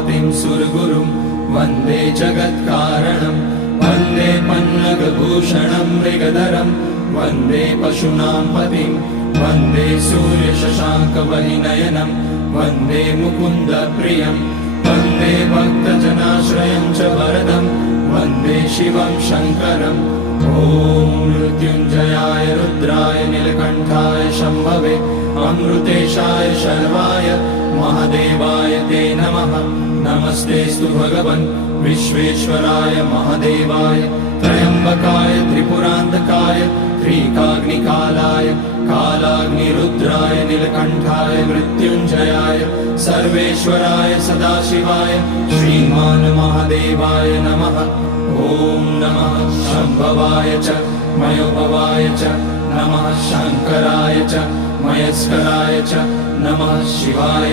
पतिं सुरगुरुं वन्दे जगत्कारणं वन्दे पन्नगभूषणं मृगधरं वन्दे पशूनां पतिं वन्दे सूर्यशशाङ्कवहिनयनं वन्दे मुकुन्दप्रियं वन्दे भक्तजनाश्रयं च वरदं वन्दे शिवं शङ्करम् ॐ मृत्युञ्जयाय रुद्राय नीलकण्ठाय शम्भवे अमृतेशाय शर्वाय महादेवाय ते नमः। नमस्तेऽस्तु भगवन् विश्वेश्वराय महादेवाय त्र्यम्बकाय त्रिपुरान्तकाय त्रिकाग्निकालाय कालाग्निरुद्राय नीलकण्ठाय मृत्युञ्जयाय सर्वेश्वराय सदाशिवाय श्रीमान् महादेवाय नमः। ॐ नमः शम्भवाय च मयोभवाय च नमः शङ्कराय च मयस्कराय च नमः शिवाय